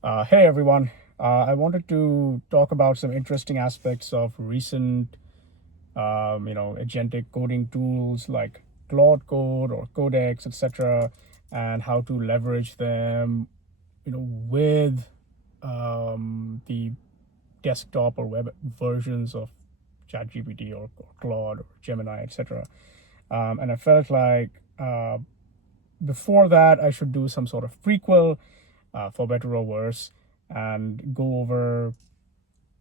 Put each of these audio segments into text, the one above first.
Hey everyone. I wanted to talk about some interesting aspects of recent, agentic coding tools like Claude Code or Codex, etc., and how to leverage them, with the desktop or web versions of ChatGPT or Claude or Gemini, etc. And I felt like before that, I should do some sort of prequel, for better or worse, and go over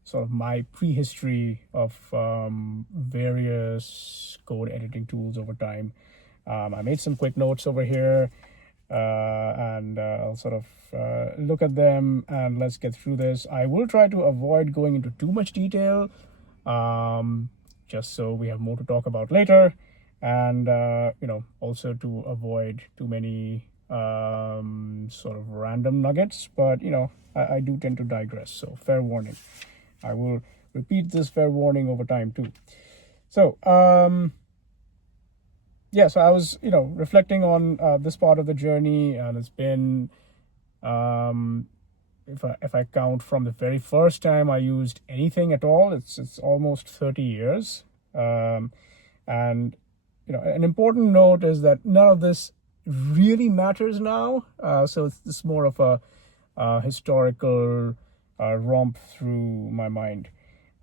sort of my prehistory of various code editing tools over time. I made some quick notes over here, and I'll sort of look at them and let's get through this. I will try to avoid going into too much detail, um, just so we have more to talk about later, and also to avoid too many sort of random nuggets. But I do tend to digress, so fair warning. I will repeat this fair warning over time too. So so I was reflecting on this part of the journey, and it's been if I count from the very first time I used anything at all, it's almost 30 years. And an important note is that none of this really matters now. So it's more of a historical romp through my mind.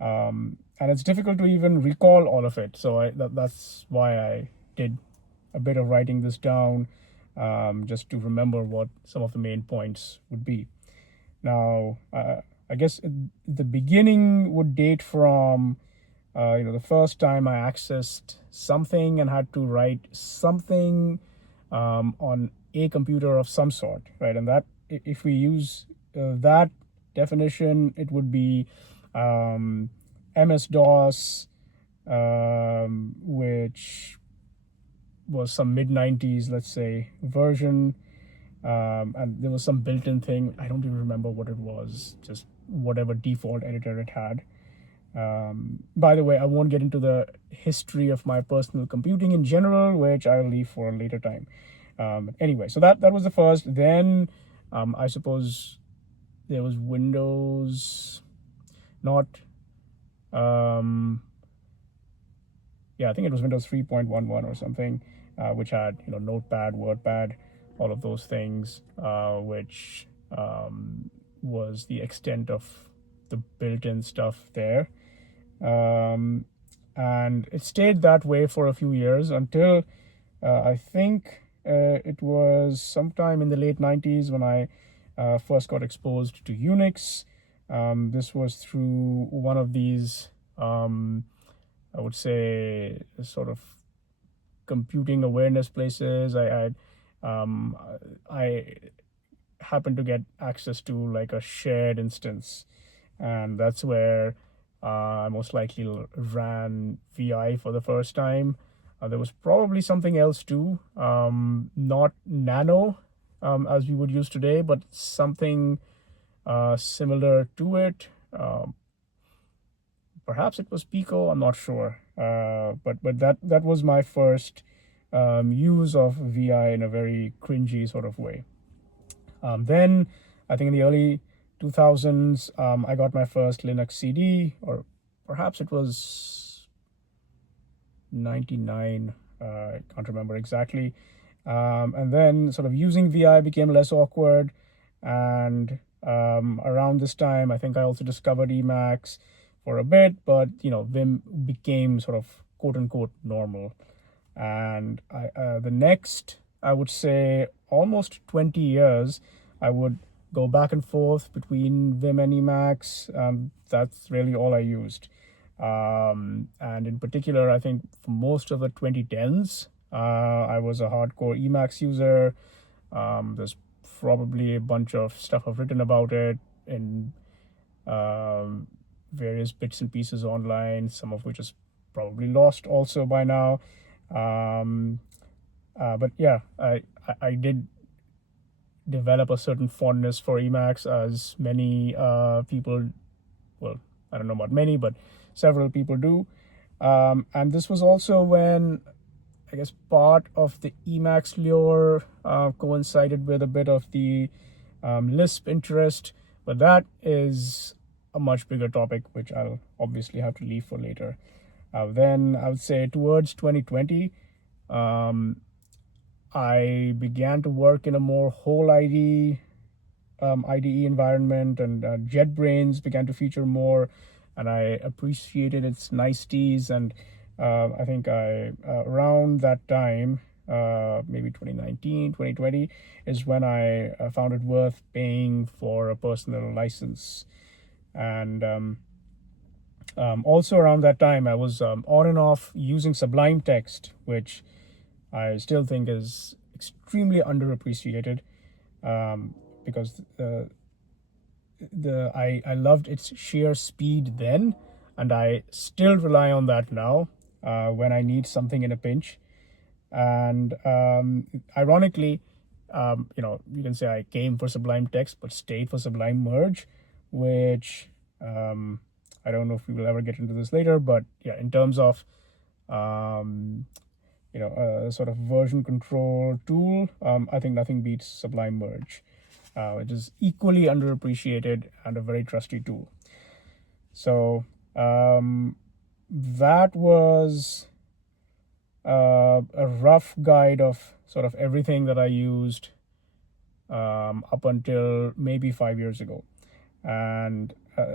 And it's difficult to even recall all of it. So that's why I did a bit of writing this down, just to remember what some of the main points would be. Now, I guess the beginning would date from the first time I accessed something and had to write something on a computer of some sort, right? And that, if we use that definition, it would be MS-DOS, which was some mid-90s, let's say, version. And there was some built-in thing. I don't even remember what it was, just whatever default editor it had. By the way, I won't get into the history of my personal computing in general, which I'll leave for a later time. Anyway, so that was the first. Then I suppose there was Windows, not I think it was Windows 3.11 or something, which had Notepad, WordPad, all of those things, which was the extent of the built-in stuff there. And it stayed that way for a few years until I think it was sometime in the late 90s when I first got exposed to Unix. This was through one of these, I would say, sort of computing awareness places. I happened to get access to like a shared instance, and that's where I most likely ran VI for the first time. There was probably something else too, not Nano, as we would use today, but something similar to it. Perhaps it was Pico, I'm not sure. But that was my first use of VI in a very cringy sort of way. Then I think in the early 2000s, I got my first Linux CD, or perhaps it was 99. I can't remember exactly. And then sort of using VI became less awkward. And around this time, I think I also discovered Emacs for a bit, but Vim became sort of quote unquote normal. And the next, I would say, almost 20 years, I would go back and forth between Vim and Emacs. That's really all I used. And in particular, I think for most of the 2010s, I was a hardcore Emacs user. There's probably a bunch of stuff I've written about it in various bits and pieces online, some of which is probably lost also by now. But yeah, I did develop a certain fondness for Emacs, as many people, well, I don't know about many, but several people do. And this was also when I guess part of the Emacs lure coincided with a bit of the Lisp interest. But that is a much bigger topic, which I'll obviously have to leave for later. Then I would say towards 2020, um, I began to work in a more whole IDE environment, and JetBrains began to feature more, and I appreciated its niceties. And I think around that time, maybe 2019, 2020, is when I found it worth paying for a personal license. And also around that time, I was on and off using Sublime Text, which I still think is extremely underappreciated, because I loved its sheer speed then, and I still rely on that now when I need something in a pinch. And ironically, you can say I came for Sublime Text but stayed for Sublime Merge, which I don't know if we will ever get into this later, but yeah, in terms of um, a sort of version control tool, I think nothing beats Sublime Merge. It is equally underappreciated and a very trusty tool. So that was a rough guide of sort of everything that I used up until maybe 5 years ago. And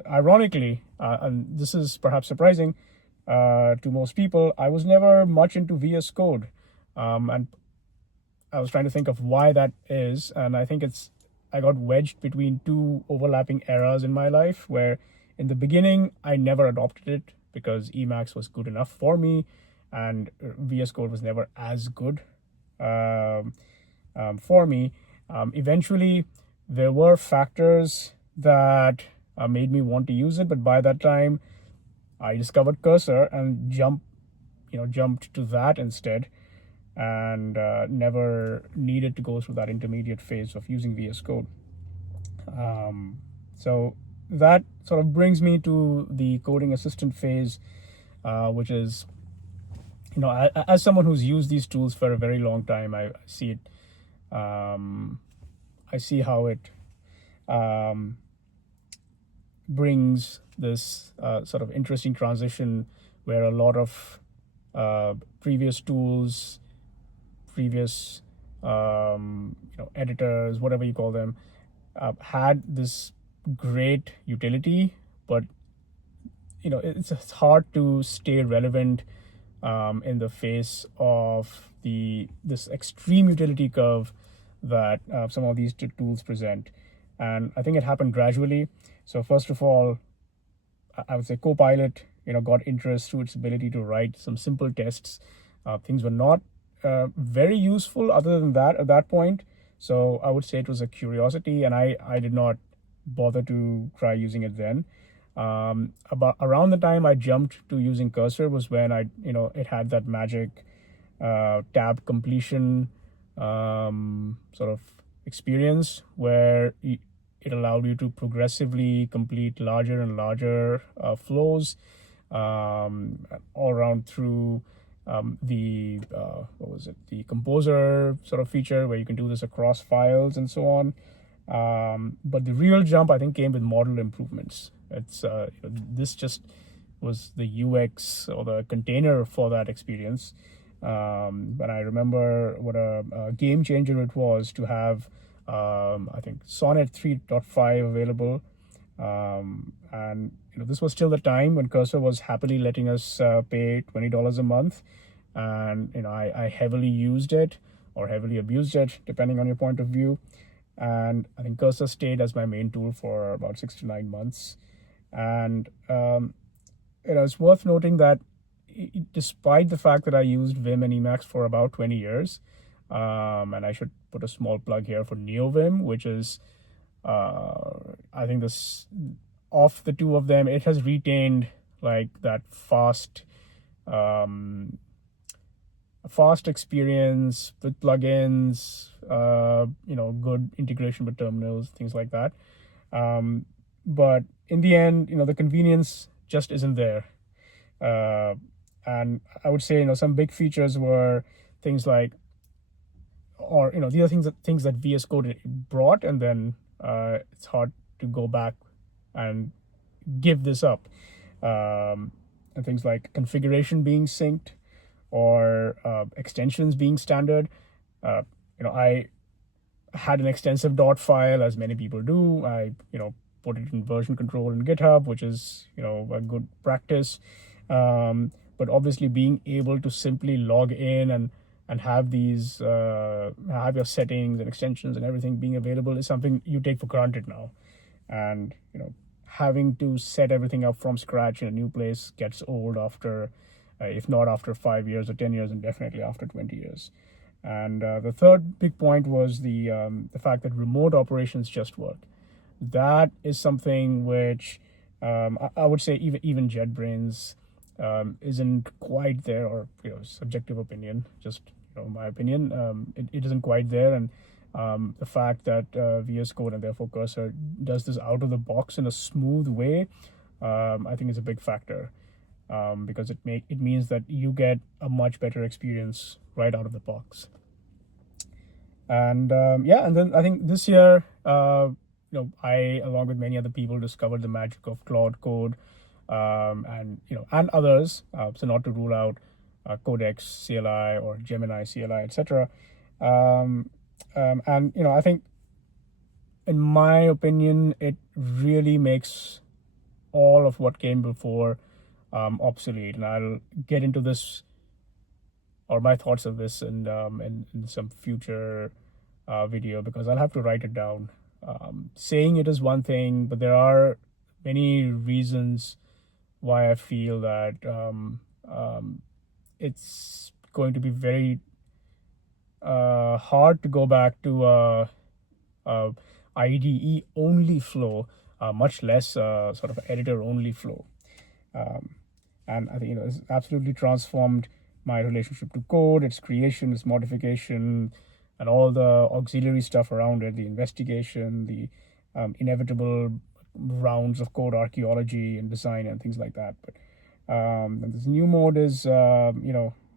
ironically, and this is perhaps surprising to most people, I was never much into VS Code. And I was trying to think of why that is. And I think I got wedged between two overlapping eras in my life, where in the beginning, I never adopted it because Emacs was good enough for me, and VS Code was never as good for me. Eventually, there were factors that made me want to use it, but by that time, I discovered Cursor and jumped to that instead, and never needed to go through that intermediate phase of using VS Code. So that sort of brings me to the coding assistant phase, which is, as someone who's used these tools for a very long time, I see it. I see how it brings this sort of interesting transition where a lot of previous tools, previous editors, whatever you call them, had this great utility, but it's hard to stay relevant in the face of this extreme utility curve that some of these tools present. And I think it happened gradually. So first of all, I would say Copilot, got interest through its ability to write some simple tests. Things were not very useful other than that at that point. So I would say it was a curiosity, and I did not bother to try using it then. About around the time I jumped to using Cursor was when it had that magic tab completion sort of experience where it allowed you to progressively complete larger and larger flows all around through the the composer sort of feature where you can do this across files and so on. But the real jump, I think, came with model improvements. It's this just was the UX or the container for that experience. And I remember what a game changer it was to have, I think, Sonnet 3.5 available. And this was still the time when Cursor was happily letting us pay $20 a month. And I heavily used it or heavily abused it, depending on your point of view. And I think Cursor stayed as my main tool for about 6 to 9 months. And it's worth noting that despite the fact that I used Vim and Emacs for about 20 years, and I should put a small plug here for NeoVim, which is, I think this, of the two of them, it has retained like that fast experience with plugins, good integration with terminals, things like that. But in the end, the convenience just isn't there. And I would say, some big features were things like, or the other things that VS Code brought, and then it's hard to go back and give this up. And things like configuration being synced or extensions being standard. I had an extensive dot file, as many people do. I put it in version control in GitHub, which is a good practice. But obviously, being able to simply log in and have these have your settings and extensions and everything being available is something you take for granted now. And having to set everything up from scratch in a new place gets old after, if not after 5 years or 10 years, and definitely after 20 years. And the third big point was the fact that remote operations just work. That is something which I would say even JetBrains isn't quite there, or subjective opinion, just my opinion. It isn't quite there, and the fact that VS Code and therefore Cursor does this out of the box in a smooth way, I think is a big factor, because it means that you get a much better experience right out of the box. And and then I think this year, I, along with many other people, discovered the magic of Claude Code, and others. So not to rule out Codex CLI or Gemini CLI, etc. And I think, in my opinion, it really makes all of what came before obsolete. And I'll get into this, or my thoughts of this, in some future video, because I'll have to write it down. Saying it is one thing, but there are many reasons why I feel that it's going to be very hard to go back to IDE only flow, much less sort of editor only flow. And I think it's absolutely transformed my relationship to code, its creation, its modification, and all the auxiliary stuff around it, the investigation, the inevitable rounds of code archaeology and design and things like that. But and this new mode is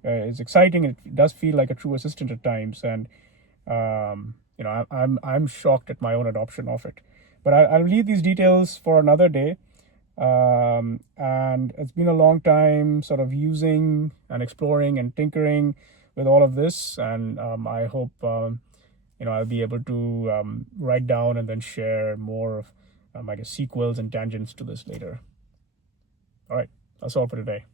is exciting. It does feel like a true assistant at times, and I'm shocked at my own adoption of it. But I'll leave these details for another day. And it's been a long time sort of using and exploring and tinkering with all of this, and I hope I'll be able to write down and then share more of I guess sequels and tangents to this later. All right, that's all for today.